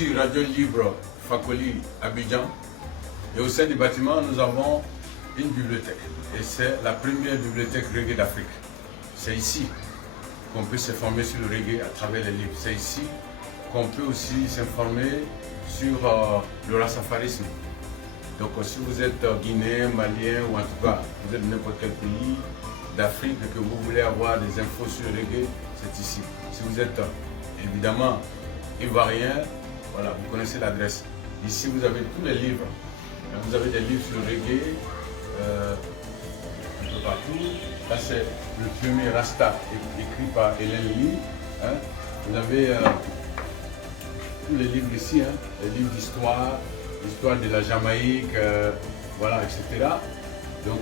ici Radio Libre Fakoli Abidjan. Et au sein du bâtiment, nous avons une bibliothèque. Et c'est la première bibliothèque reggae d'Afrique. C'est ici qu'on peut s'informer sur le reggae à travers les livres. C'est ici qu'on peut aussi s'informer sur le rastafarisme. Donc si vous êtes guinéen, malien ou en tout cas vous êtes de n'importe quel pays d'Afrique et que vous voulez avoir des infos sur le reggae, c'est ici. Si vous êtes évidemment ivoirien, voilà, vous connaissez l'adresse. Ici vous avez tous les livres. Vous avez des livres sur le reggae un peu partout. Là c'est le premier Rasta écrit par Hélène Lee. Hein. Vous avez tous les livres ici, hein, les livres d'histoire, l'histoire de la Jamaïque, voilà, etc. Donc,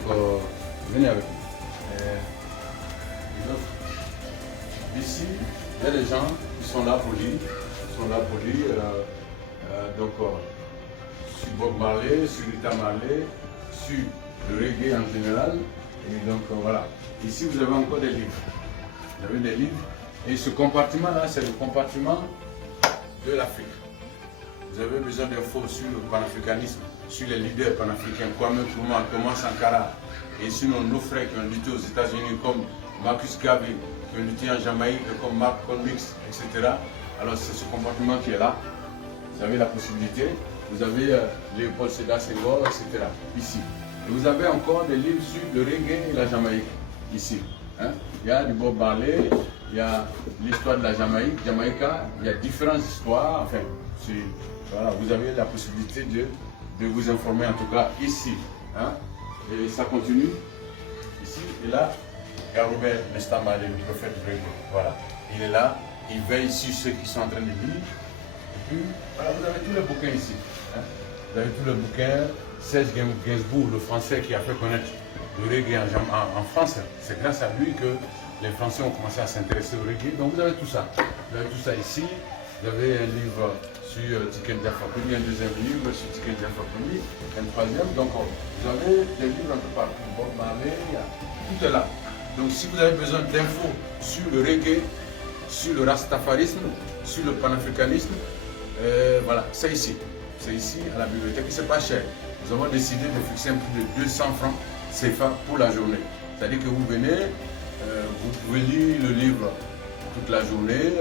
venez avec nous. Ici, il y a des gens qui sont là pour lire, donc, sur Bob Marley, sur Rita Marley, sur le reggae en général. Et donc, voilà. Ici, vous avez encore des livres. Vous avez des livres. Et ce compartiment-là, c'est le compartiment de l'Afrique. Vous avez besoin d'infos sur le panafricanisme, sur les leaders panafricains, Kwame Nkrumah, Thomas Sankara, et sinon nos frères qui ont lutté aux États-Unis comme Marcus Garvey, qui ont lutté en Jamaïque comme Mark Colmix, etc. Alors c'est ce comportement qui est là. Vous avez la possibilité. Vous avez Léopold Sédar Senghor, etc. ici. Et vous avez encore des livres sur le reggae et la Jamaïque, ici. Hein? Il y a du Bob Marley, il y a l'histoire de la Jamaïque, Jamaïca, il y a différentes histoires, enfin, voilà, vous avez la possibilité de vous informer, en tout cas ici. Hein? Et ça continue, ici, et là, il y a Robert Nesta Marley, le prophète du reggae. Voilà, il est là, il veille sur ceux qui sont en train de lire. Et puis, voilà, vous avez tous les bouquins ici. Hein? Vous avez tous les bouquins, Serge Gainsbourg, le français qui a fait connaître le reggae en France. C'est grâce à lui que les Français ont commencé à s'intéresser au reggae. Donc vous avez tout ça. Vous avez tout ça ici. Vous avez un livre sur Tiken Jah Fakoly, un deuxième livre sur Tiken Jah Fakoly, un troisième. Donc vous avez des livres un peu partout. Bob Marley, tout est là. Donc si vous avez besoin d'infos sur le reggae, sur le rastafarisme, sur le panafricanisme, voilà, c'est ici. C'est ici à la bibliothèque. Et c'est pas cher. Nous avons décidé de fixer un prix de 200 francs CFA pour la journée. C'est-à-dire que vous venez, vous pouvez lire le livre toute la journée,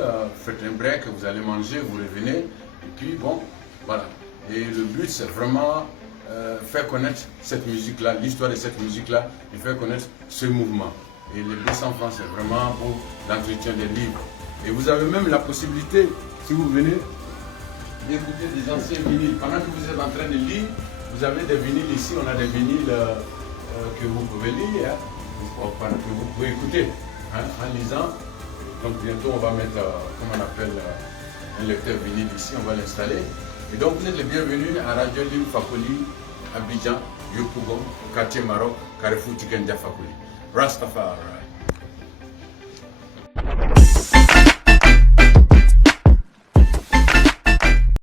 faites un break, vous allez manger, vous revenez, et puis bon, voilà. Et le but c'est vraiment faire connaître cette musique-là, l'histoire de cette musique-là, et faire connaître ce mouvement. Et les 200 francs c'est vraiment pour l'entretien des livres. Et vous avez même la possibilité, si vous venez, d'écouter des anciens vinyles. Pendant que vous êtes en train de lire, vous avez des vinyles ici, on a des vinyles que vous pouvez lire, hein, que vous pouvez écouter hein, en lisant. Donc bientôt on va mettre, comme on appelle, un lecteur vinyle ici, on va l'installer. Et donc vous êtes les bienvenus à Radio Libre Fakoli, Abidjan, Yopougon, quartier Maroc, Carrefour Tiken Jah Fakoly. Rastafari.